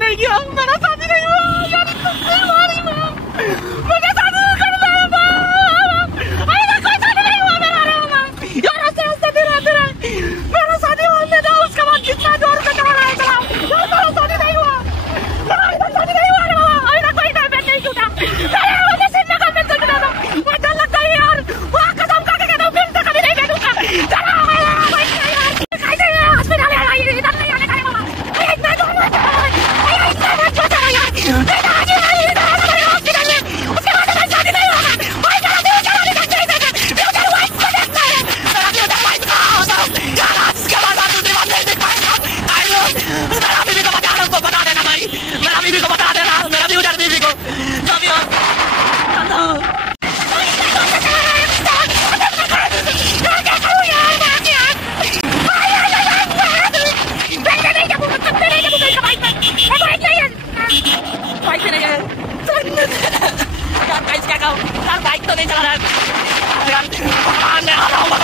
नहीं किया, मेरा शादी नहीं हुआ यार, मुझे शादी करना है अरे कोई शादी नहीं हुआ मेरा यार, हंसते हंसते मेरा शादी होने दो, उसके बाद जितना जोर से चला है चलाओ, मेरा शादी नहीं हुआ, मेरा शादी नहीं हुआ अभी तक कोई टाइम नहीं छूटा, मुझे सिर्फ का मिल सकता था, मुझे डर लगता है यार, वो कसम खा के कहता हूँ फिर से कभी नहीं बैठूंगा, चला हॉस्पिटल है इधर नहीं आने का है बाबा, इतना दूर मत जाओ, इतना मत जाओ यार, उसके बाद मैं शादी नहीं होगा, भाई चला दे चला दे फ्यूचर वाइफ को देखता है, मेरा फ्यूचर वाइफ को यार इसके बाद दूसरी बात नहीं देख पाएगा, आई नो मेरा बीवी को बता देना भाई, मेरा बीवी को बता देना, मेरा फ्यूचर बीवी को कभी और बाइक तो नहीं चला रहा है यार, मैं आ रहा हूँ।